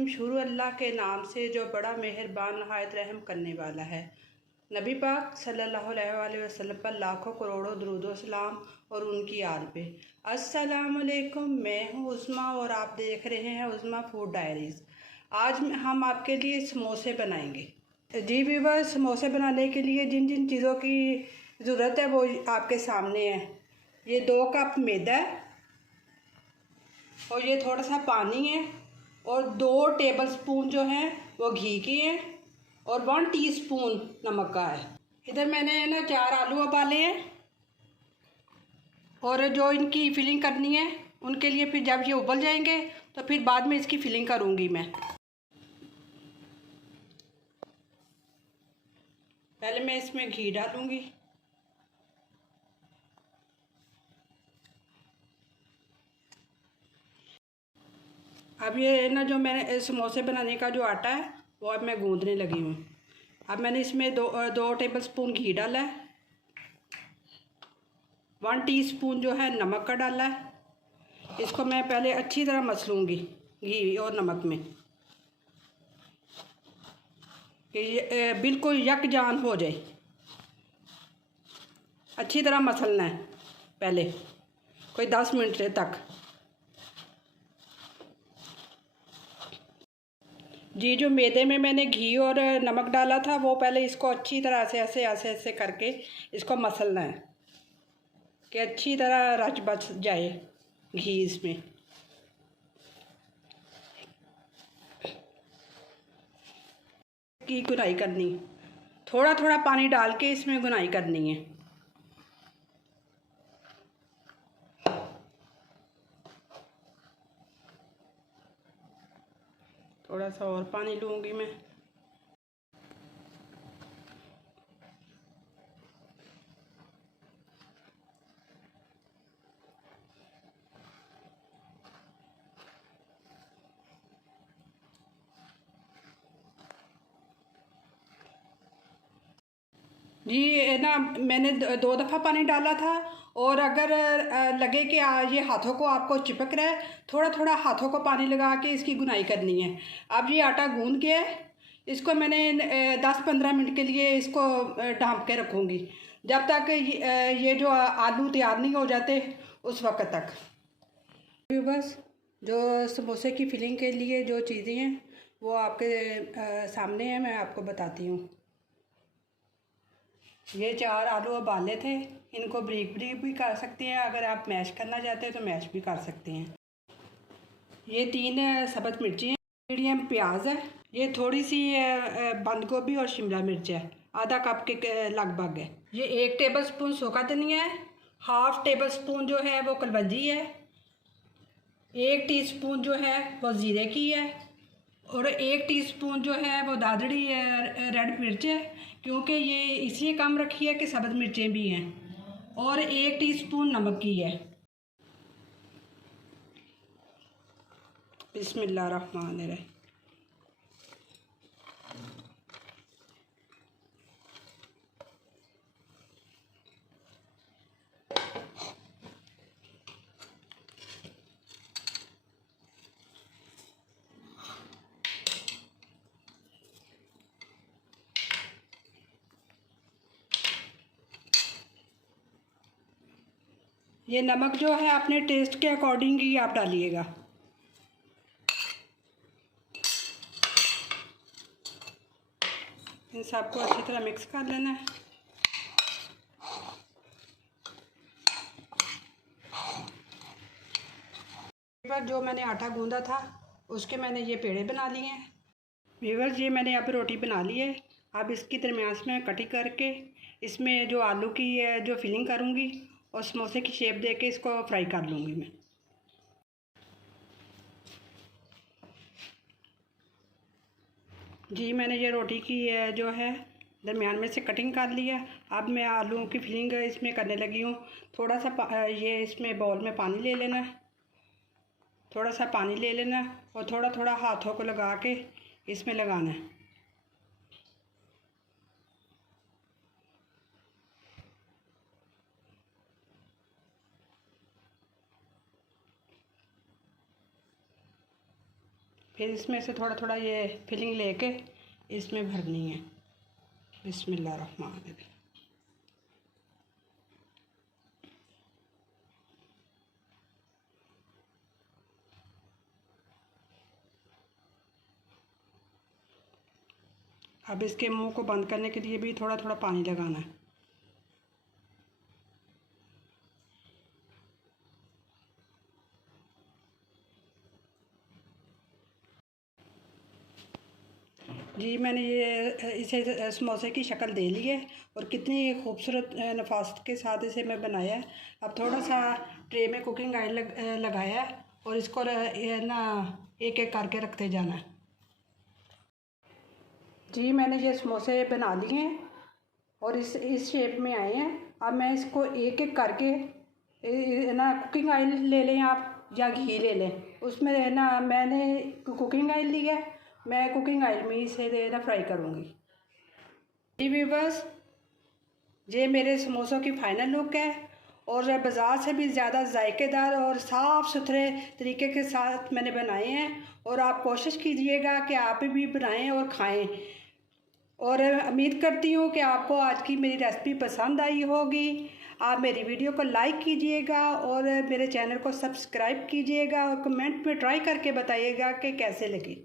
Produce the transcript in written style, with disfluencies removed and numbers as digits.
रहीम। शुरू अल्लाह के नाम से जो बड़ा मेहरबान नहायत रहम करने वाला है। नबी पाक सल्लल्लाहु अलैहि वसल्लम पर लाखों करोड़ों दुरूद सलाम और उनकी आल पे। अस्सलाम वालेकुम, मैं हूँ उज़्मा और आप देख रहे हैं उज़्मा फूड डायरीज़। आज हम आपके लिए समोसे बनाएंगे। जी व्यूअर्स, समोसे बनाने के लिए जिन जिन चीज़ों की ज़रूरत है वो आपके सामने है। ये 2 कप मैदा है और ये थोड़ा सा पानी है और 2 टेबलस्पून जो हैं वो घी के हैं और 1 टीस्पून नमक का है। इधर मैंने ना 4 आलू उबाले हैं और जो इनकी फिलिंग करनी है उनके लिए फिर जब ये उबल जाएंगे तो फिर बाद में इसकी फिलिंग करूँगी मैं। पहले मैं इसमें घी डालूँगी। अब ये ना जो मैंने समोसे बनाने का जो आटा है वो अब मैं गूँदने लगी हूँ। अब मैंने इसमें 2 टेबलस्पून घी डाला है, 1 टीस्पून जो है नमक का डाला है। इसको मैं पहले अच्छी तरह मस लूँगी घी और नमक में कि ये बिल्कुल यकजान हो जाए। अच्छी तरह मसलना है पहले कोई 10 मिनट तक। जी जो मैदे में मैंने घी और नमक डाला था वो पहले इसको अच्छी तरह से ऐसे करके इसको मसलना है कि अच्छी तरह रच बच जाए घी इसमें। की गुनाई करनी, थोड़ा थोड़ा पानी डाल के इसमें गुनाई करनी है। थोड़ा सा और पानी लूँगी मैं। जी ना मैंने 2 दफ़ा पानी डाला था और अगर लगे कि ये हाथों को आपको चिपक रहा है, थोड़ा थोड़ा हाथों को पानी लगा के इसकी गुनाई करनी है। अब ये आटा गूंद गया है, इसको मैंने 10-15 मिनट के लिए इसको ढाँप के रखूँगी जब तक ये जो आलू तैयार नहीं हो जाते उस वक्त तक। बस जो समोसे की फिलिंग के लिए जो चीज़ें हैं वो आपके सामने हैं, मैं आपको बताती हूँ। ये 4 आलू उबाले थे, इनको ब्रीक ब्रीक भी कर सकते हैं, अगर आप मैश करना चाहते हैं तो मैश भी कर सकते हैं। ये 3 सब्ज़ मिर्ची हैं, मीडियम प्याज है, ये थोड़ी सी बंद गोभी और शिमला मिर्च है, आधा कप के लगभग है। ये 1 टेबलस्पून सूखा धनिया है, 1/2 टेबलस्पून जो है वो कलवंजी है, 1 टीस्पून जो है वो ज़ीरे की है और 1 टीस्पून जो है वो दादड़ी रेड मिर्च है, क्योंकि ये इसलिए कम रखी है कि सब्ज़ मिर्चें भी हैं, और 1 टीस्पून नमक की है। बिस्मिल्लाहिर्रहमानिर्रहीम। ये नमक जो है अपने टेस्ट के अकॉर्डिंग ही आप डालिएगा। इन सबको अच्छी तरह मिक्स कर लेना है। पर जो मैंने आटा गूंदा था उसके मैंने ये पेड़े बना लिए हैं। व्यूअर्स, ये मैंने यहाँ पे रोटी बना ली है। अब इसकी दरमियान में कटिंग करके इसमें जो आलू की जो फिलिंग करूँगी और समोसे की शेप दे के इसको फ्राई कर लूँगी मैं। जी मैंने ये रोटी की जो है दरमियान में से कटिंग कर ली है। अब मैं आलूओं की फिलिंग इसमें करने लगी हूँ। थोड़ा सा ये इसमें बाउल में पानी ले लेना है, थोड़ा सा पानी ले लेना है और थोड़ा थोड़ा हाथों को लगा के इसमें लगाना है। फिर इसमें से थोड़ा थोड़ा ये फिलिंग लेके इसमें भरनी है। बिस्मिल्लाहिर्रहमानिर्रहीम। अब इसके मुंह को बंद करने के लिए भी थोड़ा थोड़ा पानी लगाना है। जी मैंने ये इसे समोसे की शक्ल दे ली है और कितनी खूबसूरत नफासत के साथ इसे मैं बनाया है। अब थोड़ा सा ट्रे में कुकिंग ऑयल लगाया है और इसको ये ना एक एक करके रखते जाना है। जी मैंने ये समोसे बना लिए हैं और इस शेप में आए हैं। अब मैं इसको एक एक करके ना कुकिंग ऑयल ले लें आप या घी ले लें। उसमें ना मैंने कुकिंग ऑयल लिया है, मैं कुकिंग ऑयल में इसे ना फ्राई करूँगी। जी व्यूअर्स, ये मेरे समोसों की फ़ाइनल लुक है और बाज़ार से भी ज़्यादा जायकेदार और साफ़ सुथरे तरीके के साथ मैंने बनाए हैं। और आप कोशिश कीजिएगा कि आप भी बनाएं और खाएं। और उम्मीद करती हूँ कि आपको आज की मेरी रेसिपी पसंद आई होगी। आप मेरी वीडियो को लाइक कीजिएगा और मेरे चैनल को सब्सक्राइब कीजिएगा और कमेंट में ट्राई करके बताइएगा कि कैसे लगी।